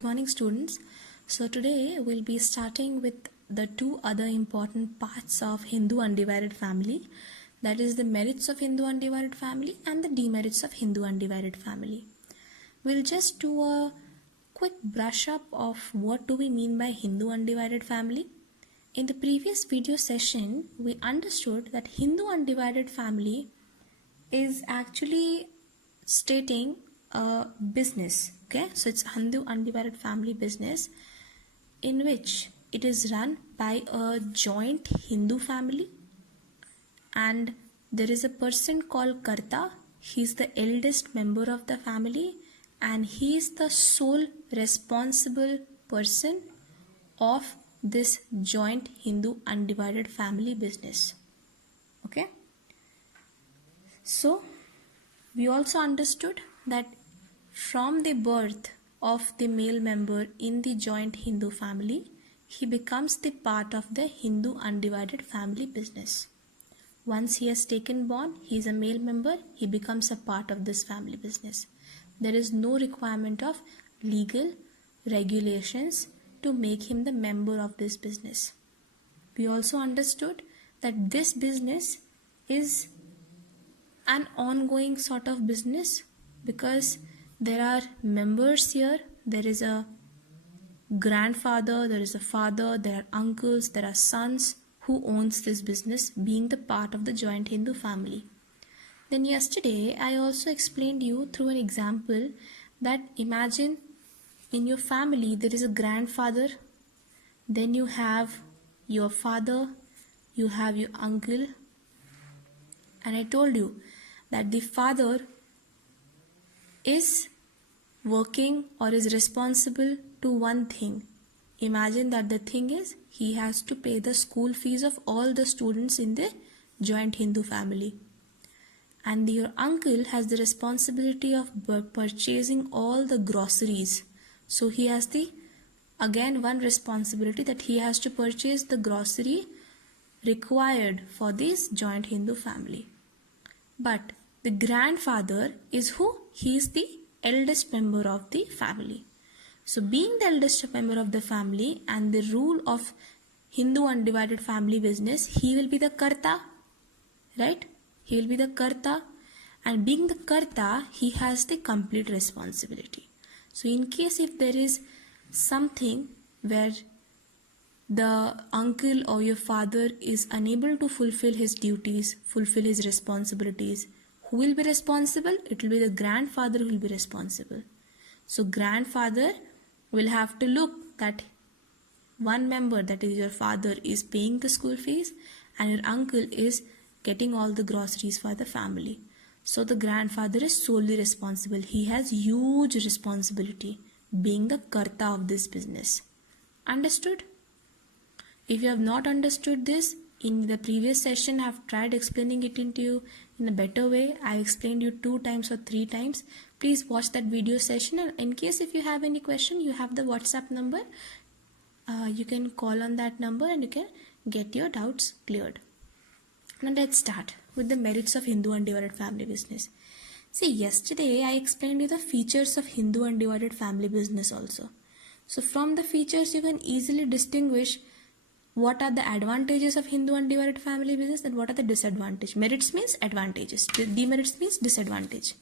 Morning students. So today we'll be starting with the two other important parts of Hindu undivided family, that is the merits of Hindu undivided family and the demerits of Hindu undivided family. We'll just do a quick brush up of what do we mean by Hindu undivided family. In the previous video session we understood that Hindu undivided family is actually stating a business. Okay, so it's Hindu undivided family business in which it is run by a joint Hindu family, and there is a person called Karta. He's the eldest member of the family and he is the sole responsible person of this joint Hindu undivided family business. Okay, so we also understood that from the birth of the male member in the joint Hindu family, he becomes the part of the Hindu undivided family business. Once he has taken born, he is a male member, he becomes a part of this family business. There is no requirement of legal regulations to make him the member of this business. We also understood that this business is an ongoing sort of business because there are members here. There is a grandfather, there is a father, there are uncles, there are sons who owns this business, being the part of the joint Hindu family. Then yesterday I also explained you through an example that imagine in your family there is a grandfather, then you have your father, you have your uncle, and I told you that the father is working or is responsible to one thing. Imagine that the thing is he has to pay the school fees of all the students in the joint Hindu family, and your uncle has the responsibility of purchasing all the groceries. So he has the again one responsibility that he has to purchase the grocery required for this joint Hindu family. But the grandfather is who? He is the eldest member of the family. So being the eldest member of the family and the rule of Hindu undivided family business, he will be the Karta, right? He will be the Karta, and being the Karta, he has the complete responsibility. So in case if there is something where the uncle or your father is unable to fulfill his duties, fulfill his responsibilities, who will be responsible? It will be the grandfather who will be responsible. So grandfather will have to look that one member, that is your father, is paying the school fees and your uncle is getting all the groceries for the family. So the grandfather is solely responsible. He has huge responsibility being the Karta of this business. Understood? If you have not understood this, in the previous session I have tried explaining it into you in a better way. I explained you 2 times or 3 times. Please watch that video session, and in case if you have any question, you have the WhatsApp number. You can call on that number and you can get your doubts cleared. Now let's start with the merits of Hindu undivided family business. See, yesterday I explained you the features of Hindu undivided family business also. So from the features you can easily distinguish what are the advantages of Hindu undivided family business and what are the disadvantages. Merits means advantages, demerits means disadvantage.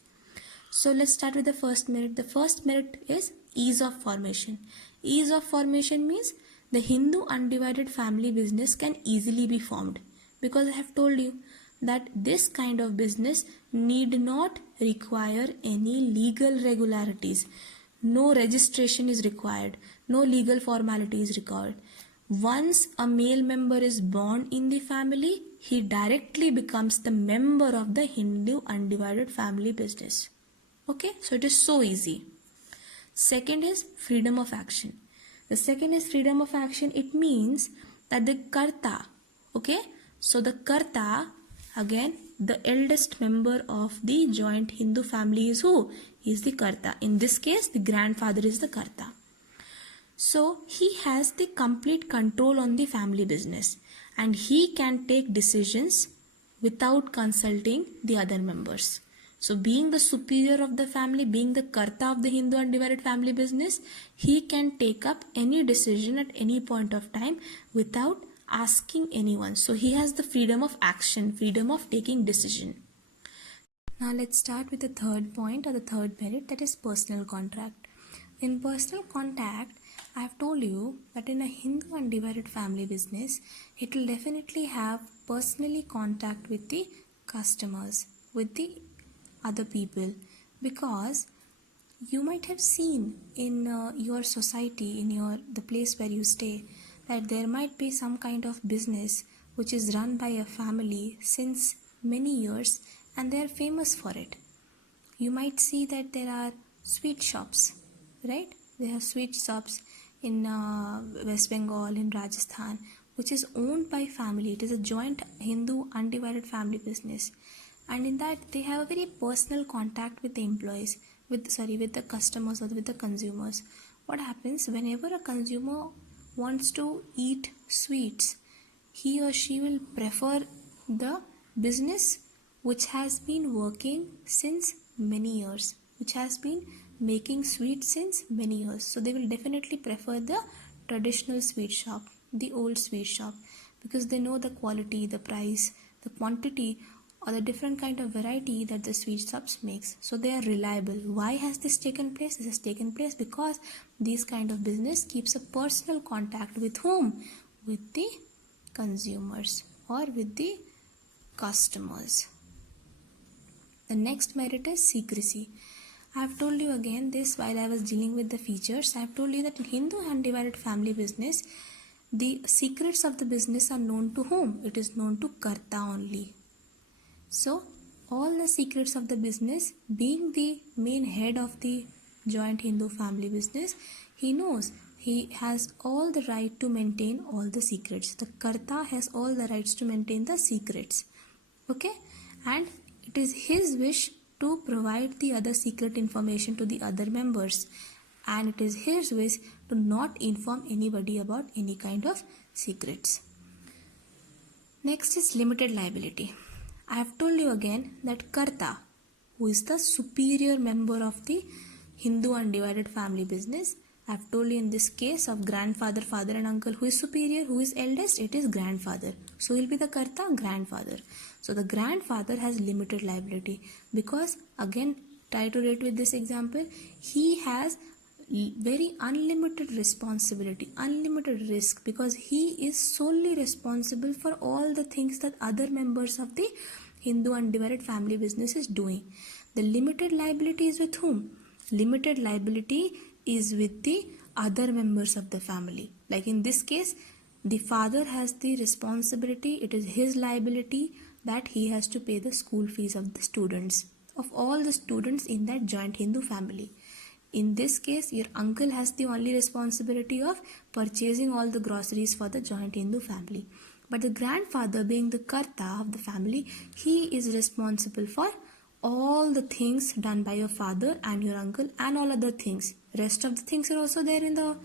So let's start with the first merit. The first merit is ease of formation. Ease of formation means the Hindu undivided family business can easily be formed, because I have told you that this kind of business need not require any legal regularities. No registration is required, no legal formality is required. Once a male member is born in the family, he directly becomes the member of the Hindu undivided family business. Okay, so it is so easy. Second is freedom of action. The second is freedom of action. It means that the Karta, okay, so the Karta, again the eldest member of the joint Hindu family is who? He is the Karta. In this case, the grandfather is the Karta. So he has the complete control on the family business and he can take decisions without consulting the other members. So being the superior of the family, being the karta of the Hindu undivided family business, he can take up any decision at any point of time without asking anyone. So he has the freedom of action, freedom of taking decision. Now let's start with the third point or the third merit, that is personal contact. In personal contact, I have told you that in a Hindu undivided family business, it will definitely have personally contact with the customers, with the other people, because you might have seen in your society, in the place where you stay, that there might be some kind of business which is run by a family since many years and they are famous for it. You might see that there are sweet shops, right? They have sweet shops in West Bengal, in Rajasthan, which is owned by family. It is a joint Hindu undivided family business, and in that they have a very personal contact with the employees, with the customers or with the consumers. What happens whenever a consumer wants to eat sweets, he or she will prefer the business which has been working since many years, which has been making sweets since many years. So they will definitely prefer the traditional sweet shop, the old sweet shop, because they know the quality, the price, the quantity, or the different kind of variety that the sweet shops makes. So they are reliable. Why has this taken place? This has taken place because this kind of business keeps a personal contact with whom? With the consumers or with the customers. The next merit is secrecy. I have told you again this while I was dealing with the features. I have told you that in Hindu undivided family business, the secrets of the business are known to whom? It is known to Karta only. So all the secrets of the business, being the main head of the joint Hindu family business, he knows he has all the right to maintain all the secrets. The Karta has all the rights to maintain the secrets. Okay, and it is his wish to provide the other secret information to the other members, and it is his wish to not inform anybody about any kind of secrets. Next is limited liability. I have told you again that Karta, who is the superior member of the Hindu undivided family business, I have told you in this case of grandfather, father and uncle, who is superior, who is eldest, it is grandfather. So he will be the Karta, grandfather. So the grandfather has limited liability because, again, try to relate with this example, he has very unlimited responsibility, unlimited risk, because he is solely responsible for all the things that other members of the Hindu undivided family business is doing. The limited liability is with whom? Limited liability is with the other members of the family. Like in this case, the father has the responsibility, it is his liability that he has to pay the school fees of the students, of all the students in that joint Hindu family. In this case, your uncle has the only responsibility of purchasing all the groceries for the joint Hindu family. But the grandfather, being the Karta of the family, he is responsible for all the things done by your father and your uncle and all other things. Rest of the things are also there in the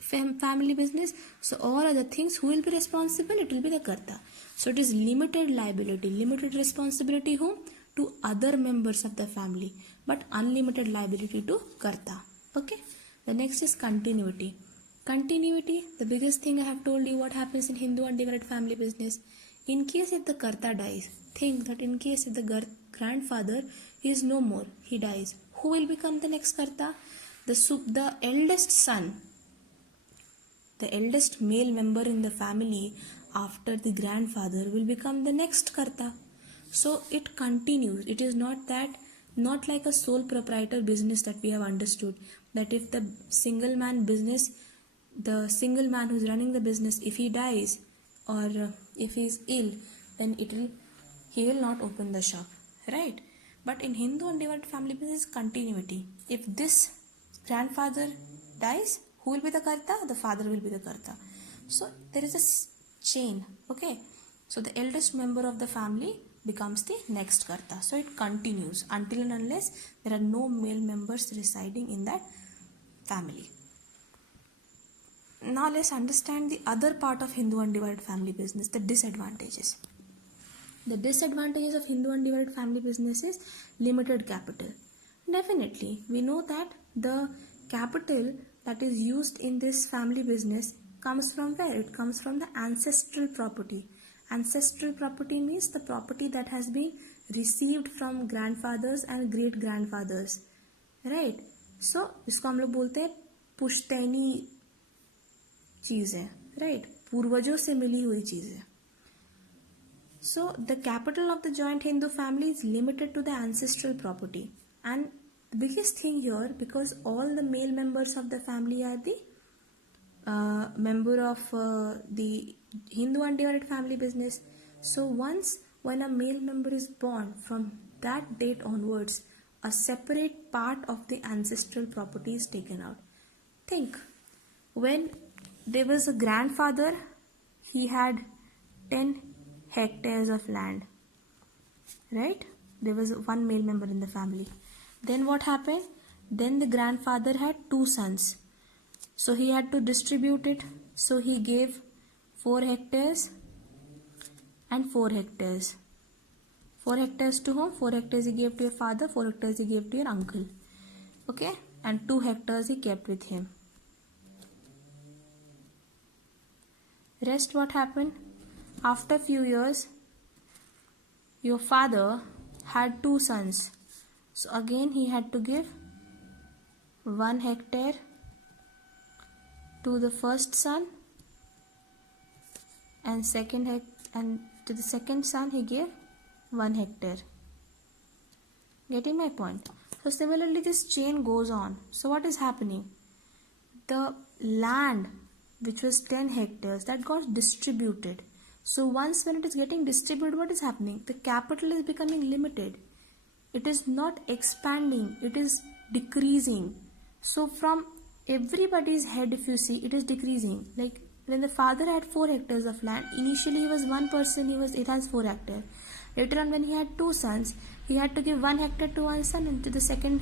family business. So all other things, who will be responsible? It will be the Karta. So it is limited liability, limited responsibility whom? To other members of the family, but unlimited liability to Karta. Okay. The next is continuity. Continuity, the biggest thing I have told you what happens in Hindu undivided family business. In case if the Karta dies, think that in case if the grandfather is no more, he dies, who will become the next Karta? The eldest son, the eldest male member in the family after the grandfather will become the next Karta. So it continues. It is not like a sole proprietor business that we have understood, that if the single man business, the single man who is running the business, if he dies or if he is ill, then he will not open the shop, right? But in Hindu undivided family business, continuity. If this grandfather dies, who will be the Karta? The father will be the Karta. So there is a chain. Okay. So the eldest member of the family becomes the next Karta. So it continues until and unless there are no male members residing in that family. Now let's understand the other part of Hindu undivided family business, the disadvantages. The disadvantages of Hindu undivided family business is limited capital. Definitely, we know that the capital that is used in this family business comes from where? It comes from the ancestral property. Ancestral property means the property that has been received from grandfathers and great grandfathers, right? So इसको हम लोग बोलते हैं पुश्तैनी चीज़ें, right? पूर्वजों से मिली हुई चीज़ें. So the capital of the joint Hindu family is limited to the ancestral property, and the biggest thing here, because all the male members of the family are the member of the Hindu undivided family business. So when a male member is born, from that date onwards, a separate part of the ancestral property is taken out. Think, when there was a grandfather, he had 10 hectares of land, right? There was one male member in the family. Then what happened? Then the grandfather had 2 sons. So he had to distribute it. So he gave 4 hectares and 4 hectares. 4 hectares to whom? 4 hectares he gave to your father, 4 hectares he gave to your uncle. Okay? And 2 hectares he kept with him. Rest what happened? After few years, your father had 2 sons. So again he had to give 1 hectare to the first son, and to the second son he gave 1 hectare. Getting my point? So similarly this chain goes on. So what is happening? The land which was 10 hectares, that got distributed. So once when it is getting distributed, what is happening? The capital is becoming limited. It is not expanding, it is decreasing. So from everybody's head, if you see, it is decreasing. Like when the father had 4 hectares of land, initially he was one person, it has 4 hectares. Later on when he had 2 sons, he had to give 1 hectare to one son, and to the second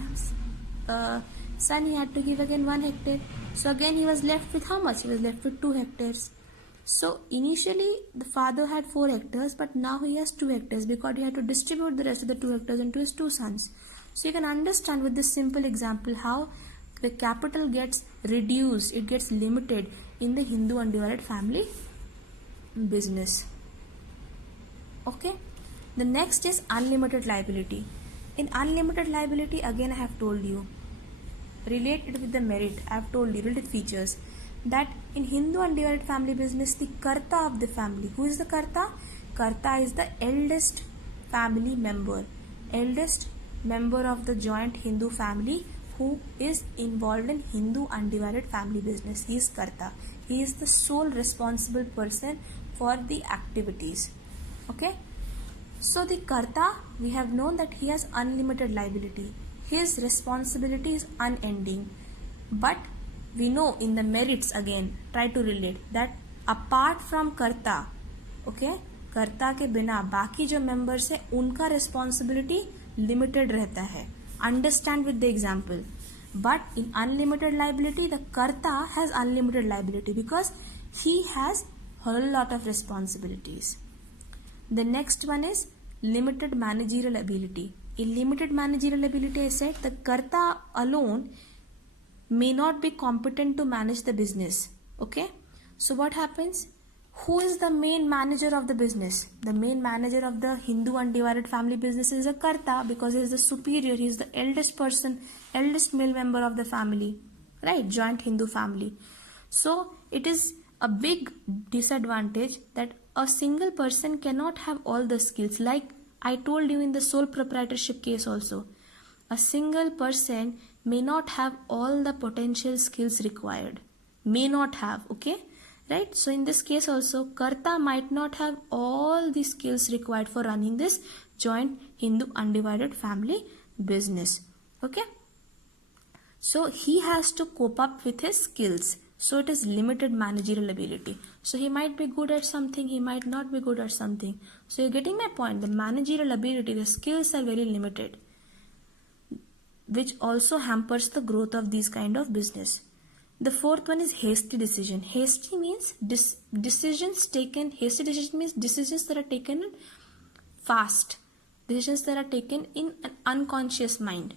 son he had to give again 1 hectare. So again he was left with how much? He was left with 2 hectares. So initially the father had 4 hectares, but now he has 2 hectares because he had to distribute the rest of the 2 hectares into his 2 sons. So you can understand with this simple example how the capital gets reduced, it gets limited in the Hindu undivided family business. Okay. The next is unlimited liability. In unlimited liability, again I have told you, related with the merit, I have told you related features, that in Hindu undivided family business, the Karta of the family, who is the Karta? Karta is the eldest family member, eldest member of the joint Hindu family who is involved in Hindu undivided family business. He is Karta. He is the sole responsible person for the activities. Okay. So the Karta, we have known that he has unlimited liability. His responsibility is unending. But we know in the merits, again try to relate, that apart from Karta, okay, Karta के बिना बाकी जो members है उनका responsibility limited रहता है. Understand with the example. But in unlimited liability, the Karta has unlimited liability because he has a whole lot of responsibilities. The next one is limited managerial ability. In limited managerial ability, I said the Karta alone may not be competent to manage the business. Okay. So what happens? Who is the main manager of the business? The main manager of the Hindu undivided family business is a Karta, because he is the superior, he is the eldest person, eldest male member of the family, right? Joint Hindu family. So it is a big disadvantage that a single person cannot have all the skills. Like I told you in the sole proprietorship case also, a single person may not have all the potential skills required. May not have, okay? Right? So in this case also, Karta might not have all the skills required for running this joint Hindu undivided family business. Okay? So he has to cope up with his skills. So it is limited managerial ability. So he might be good at something, he might not be good at something. So you're getting my point. The managerial ability, the skills are very limited, which also hampers the growth of these kind of business. The fourth one is hasty decision. Hasty means decisions taken. Hasty decision means decisions that are taken fast. Decisions that are taken in an unconscious mind,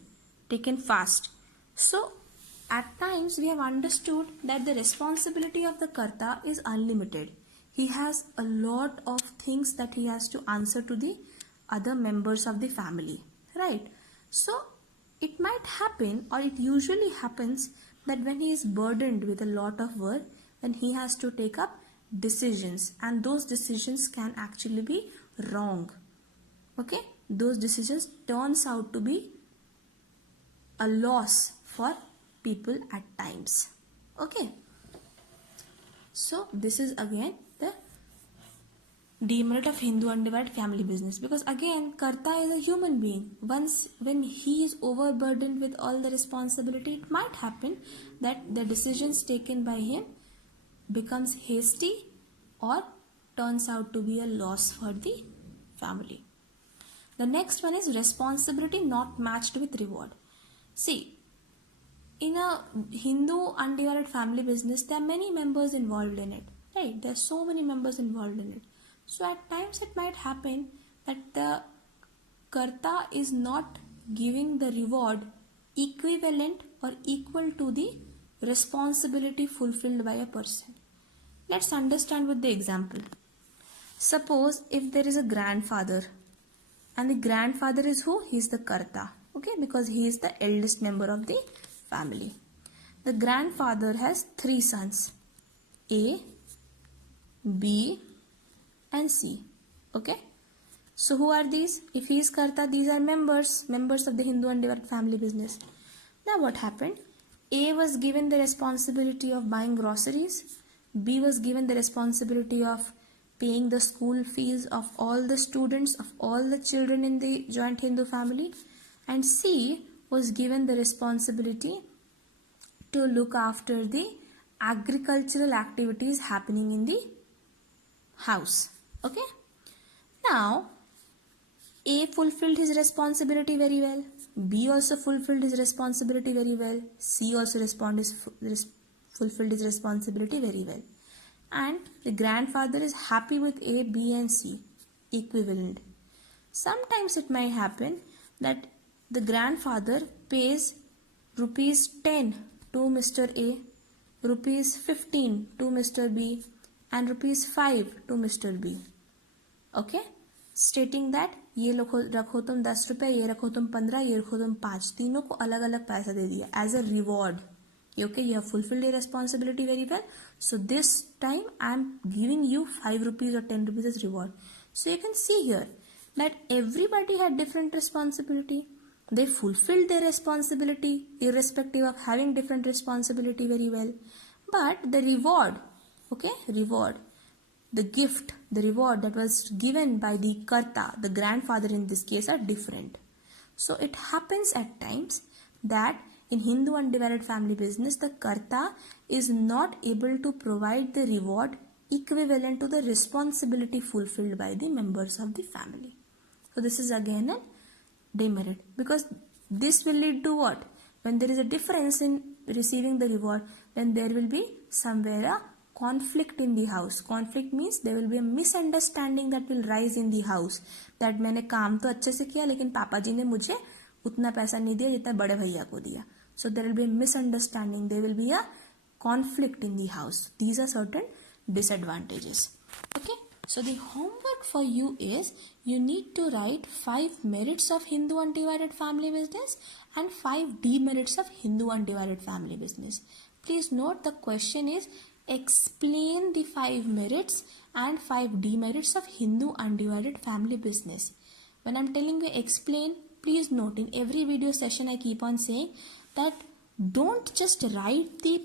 taken fast. So at times we have understood that the responsibility of the karta is unlimited. He has a lot of things that he has to answer to the other members of the family, right? So it might happen, or it usually happens, that when he is burdened with a lot of work, then he has to take up decisions, and those decisions can actually be wrong. Okay, those decisions turns out to be a loss for people at times. Okay, so this is again the demerit of Hindu undivided family business, because again karta is a human being. Once when he is overburdened with all the responsibility, it might happen that the decisions taken by him becomes hasty or turns out to be a loss for the family. The next one is responsibility not matched with reward. See, in a Hindu undivided family business, there are many members involved in it, right? There are so many members involved in it. So at times it might happen that the karta is not giving the reward equivalent or equal to the responsibility fulfilled by a person. Let's understand with the example. Suppose if there is a grandfather, and the grandfather is who? He is the karta, okay, because he is the eldest member of the family. The grandfather has 3 sons, A, B and C, okay. So who are these? If he is karta, these are members of the Hindu undivided family business. Now what happened? A was given the responsibility of buying groceries, B was given the responsibility of paying the school fees of all the students, of all the children in the joint Hindu family, and C was given the responsibility to look after the agricultural activities happening in the house. Okay. Now A fulfilled his responsibility very well, B also fulfilled his responsibility very well, C also fulfilled his responsibility very well, and the grandfather is happy with A, B and C, equivalent. Sometimes it may happen that the grandfather pays rupees 10 to Mr. A, rupees 15 to Mr. B and rupees 5 to Mr. B. Okay, stating that ये रखो तुम 10 रुपए, ये रखो तुम 15, ये रखो तुम 5, तीनों को अलग अलग पैसा दे दिया as a reward. Okay, you have fulfilled your responsibility very well, so this time I am giving you 5 rupees or 10 rupees as reward. So you can see here that everybody had different responsibility. They fulfilled their responsibility irrespective of having different responsibility very well. But the reward, okay, the gift, the reward that was given by the karta, the grandfather in this case, are different. So it happens at times that in Hindu undivided family business, the karta is not able to provide the reward equivalent to the responsibility fulfilled by the members of the family. So this is again a demerit, because this will lead to what? When there is a difference in receiving the reward, then there will be somewhere a conflict in the house. Conflict means there will be a misunderstanding that will rise in the house, that मैंने काम तो अच्छे से किया लेकिन पापा जी ने मुझे उतना पैसा नहीं दिया जितना बड़े भैया को दिया. So there will be a misunderstanding, there will be a conflict in the house. These are certain disadvantages. Okay, so the homework for you is you need to write 5 merits of Hindu undivided family business and 5 demerits of Hindu undivided family business. Please note the question is explain the 5 merits and 5 demerits of Hindu undivided family business. When I'm telling you explain, please note in every video session I keep on saying that don't just write the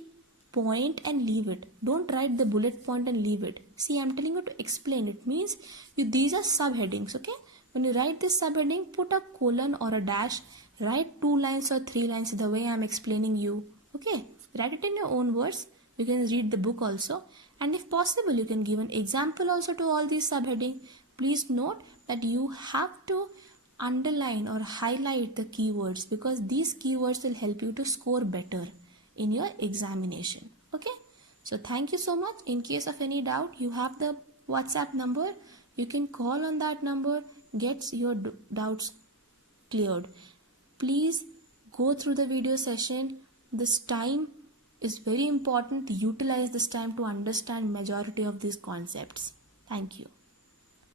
point and leave it. Don't write the bullet point and leave it. See, I'm telling you to explain. It means these are subheadings, okay? When you write this subheading, put a colon or a dash, write 2 lines or 3 lines the way I'm explaining you, okay? Write it in your own words. You can read the book also, and if possible you can give an example also to all these subheading. Please note that you have to underline or highlight the keywords, because these keywords will help you to score better in your examination. Okay, so thank you so much. In case of any doubt, you have the WhatsApp number. You can call on that number. gets your doubts cleared. Please go through the video session. This time is very important. Utilize this time to understand majority of these concepts. Thank you.